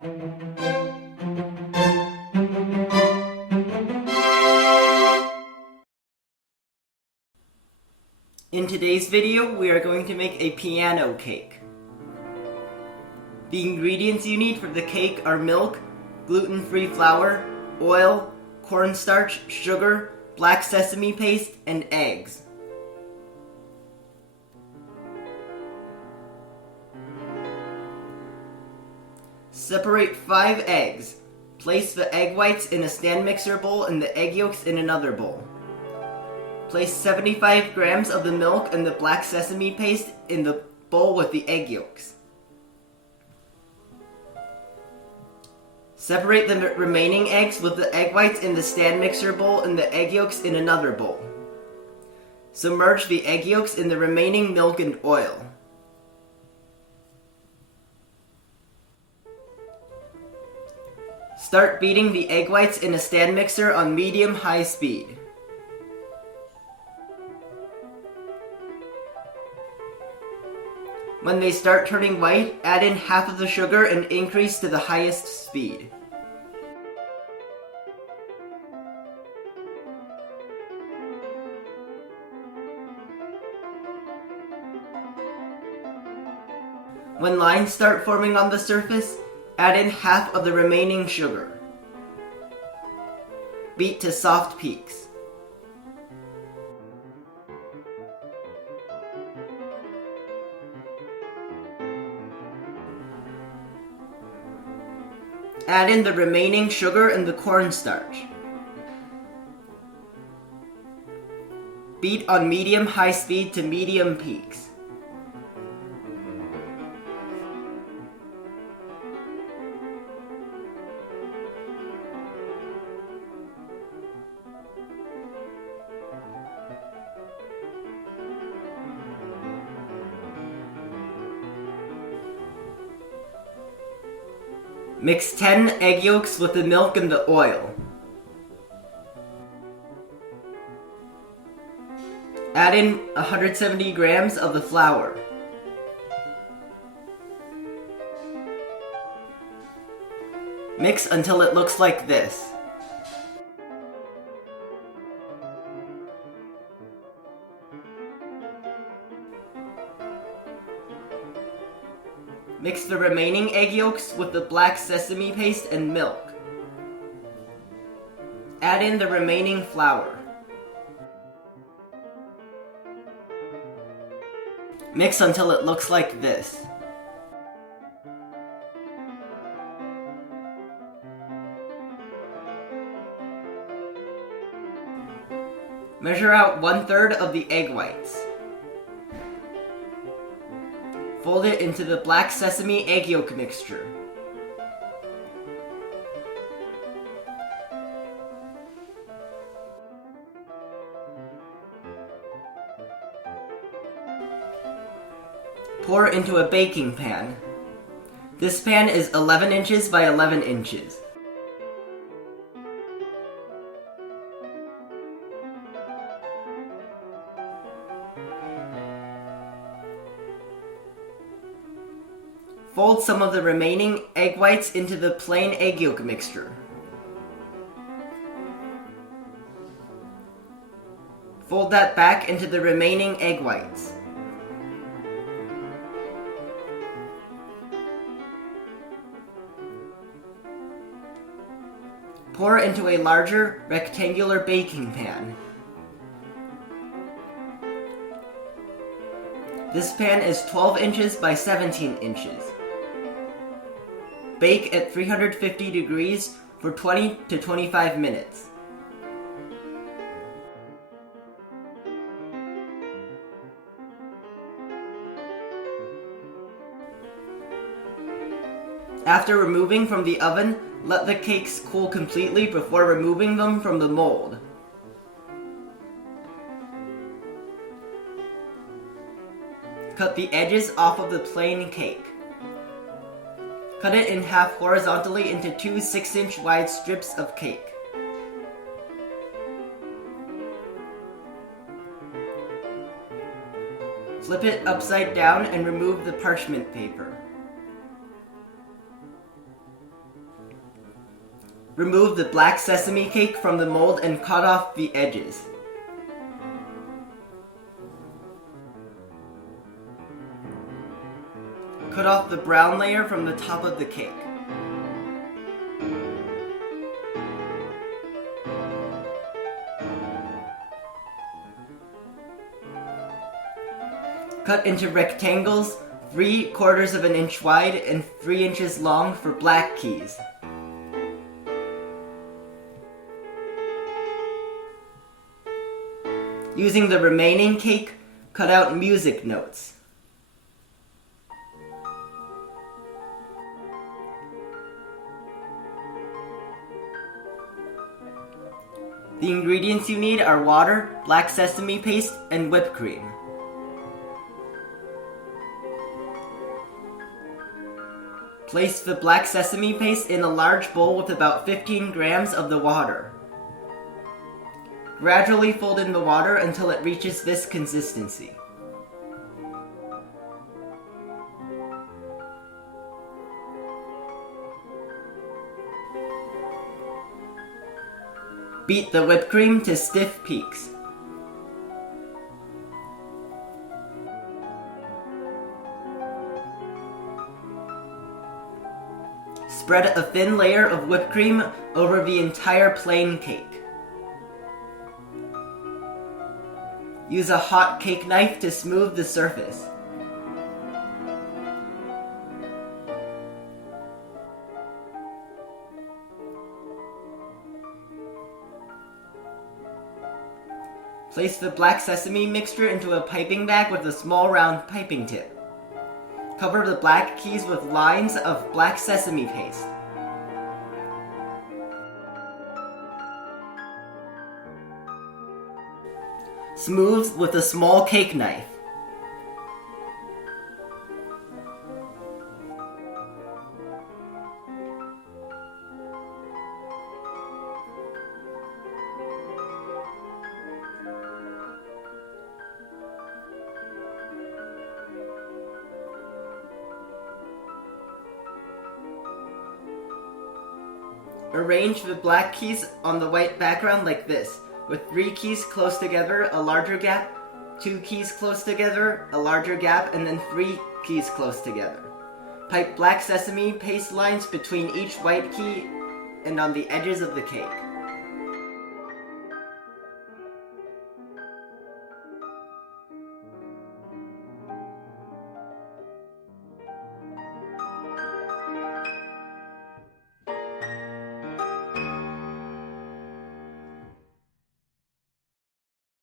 In today's video, we are going to make a piano cake. The ingredients you need for the cake are milk, gluten-free flour, oil, cornstarch, sugar, black sesame paste, and eggs. Separate 5 eggs. Place the egg whites in a stand mixer bowl and the egg yolks in another bowl. Place 75 grams of the milk and the black sesame paste in the bowl with the egg yolks. Separate the remaining eggs with the egg whites in the stand mixer bowl and the egg yolks in another bowl. Submerge the egg yolks in the remaining milk and oil. Start beating the egg whites in a stand mixer on medium-high speed. When they start turning white, add in half of the sugar and increase to the highest speed. When lines start forming on the surface, add in half of the remaining sugar. Beat to soft peaks. Add in the remaining sugar and the cornstarch. Beat on medium-high speed to medium peaks. Mix 10 egg yolks with the milk and the oil. Add in 170 grams of the flour. Mix until it looks like this. Mix the remaining egg yolks with the black sesame paste and milk. Add in the remaining flour. Mix until it looks like this. Measure out 1/3 of the egg whites. Fold it into the black sesame egg yolk mixture. Pour into a baking pan. This pan is 11 inches by 11 inches. Fold some of the remaining egg whites into the plain egg yolk mixture. Fold that back into the remaining egg whites. Pour into a larger rectangular baking pan. This pan is 12 inches by 17 inches. Bake at 350 degrees for 20 to 25 minutes. After removing from the oven, let the cakes cool completely before removing them from the mold. Cut the edges off of the plain cake. Cut it in half horizontally into 2 6-inch wide strips of cake. Flip it upside down and remove the parchment paper. Remove the black sesame cake from the mold and cut off the edges. Cut off the brown layer from the top of the cake. Cut into rectangles 3/4 of an inch wide and 3 inches long for black keys. Using the remaining cake, cut out music notes. The ingredients you need are water, black sesame paste, and whipped cream. Place the black sesame paste in a large bowl with about 15 grams of the water. Gradually fold in the water until it reaches this consistency. Beat the whipped cream to stiff peaks. Spread a thin layer of whipped cream over the entire plain cake. Use a hot cake knife to smooth the surface. Place the black sesame mixture into a piping bag with a small round piping tip. Cover the black keys with lines of black sesame paste. Smooth with a small cake knife. Arrange the black keys on the white background like this, with 3 keys close together, a larger gap, 2 keys close together, a larger gap, and then 3 keys close together. Pipe black sesame paste lines between each white key and on the edges of the cake.